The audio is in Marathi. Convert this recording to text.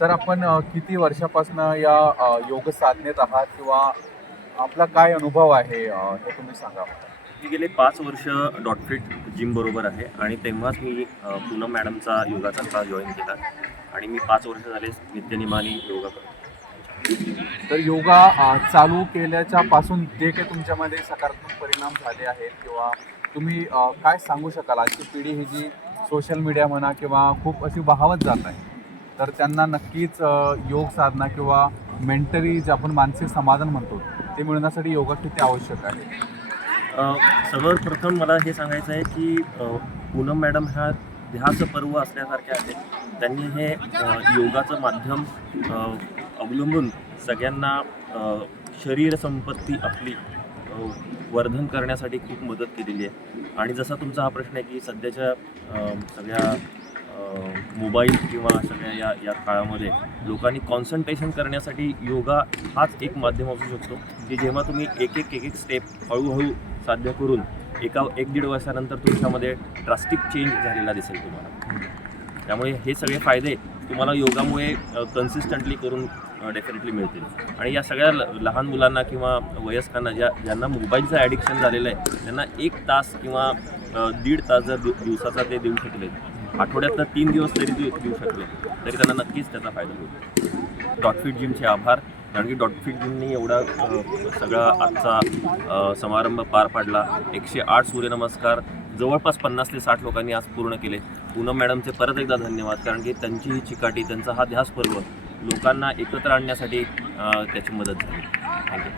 सर आपण किती वर्षापासून या योग साधनेत आहात किंवा आपला काय अनुभव आहे हे तुम्ही सांगा मला. मी गेले 5 वर्ष डॉटफिट जिम बरोबर आहे आणि तेव्हाच मी पूनम मॅडमचा योगाचा क्लास जॉईन केला आणि मी 5 वर्ष झाले नित्यनेमाने योगा करतो. तर योगा चालू केल्याच्या पासून जे काही तुमच्यामध्ये सकारात्मक परिणाम झाले आहेत किंवा तुम्ही काय सांगू शकाल. आजची पिढी ही जी सोशल मीडिया म्हणा किंवा खूप अशी वाहवत जात आहे, तर त्यांना नक्कीच योग साधना किंवा मेंटली जे आपण मानसिक समाधान म्हणतो ते मिळवण्यासाठी योगा किती आवश्यक आहे. सर्वप्रथम मला हे सांगायचं आहे की पूनम मॅडम ह्या ध्यास पर्व असल्यासारख्या आहेत. त्यांनी हे योगाचं माध्यम अवलंबून सगळ्यांना शरीर संपत्ती आपली वर्धन करण्यासाठी खूप मदत केलेली आहे. आणि जसा तुमचा हा प्रश्न आहे की सध्याच्या सगळ्या मोबाईल किंवा सगळ्या या काळामध्ये लोकांनी कॉन्सन्ट्रेशन करण्यासाठी योगा हाच एक माध्यम असू शकतो की जेव्हा तुम्ही एक एक स्टेप हळूहळू साध्य करून 1-1.5 वर्षानंतर तुमच्यामध्ये ड्रास्टिक चेंज झालेला दिसेल तुम्हाला. त्यामुळे हे सगळे फायदे तुम्हाला योगामुळे कन्सिस्टंटली करून डेफिनेटली मिळतील. आणि या सगळ्या लहान मुलांना किंवा वयस्कांना ज्यांना मोबाईलचं ॲडिक्शन झालेलं आहे त्यांना 1 तास किंवा 1.5 तास जर दिवसाचा ते देऊ शकले, आठवड्यातनं 3 दिवस तरी देऊ शकले तरी त्यांना नक्कीच त्याचा फायदा होईल. डॉटफिट जिमचे आभार, कारण की डॉटफिट जिमनी एवढा सगळा आजचा समारंभ पार पाडला. 108 सूर्यनमस्कार जवळपास 50 ते 60 लोकांनी आज पूर्ण केले. पूनम मॅडमचे परत एकदा धन्यवाद, कारण की त्यांची ही चिकाटी, त्यांचा हा ध्यास पर्व लोकांना एकत्र आणण्यासाठी त्याची मदत झाली. थँक्यू.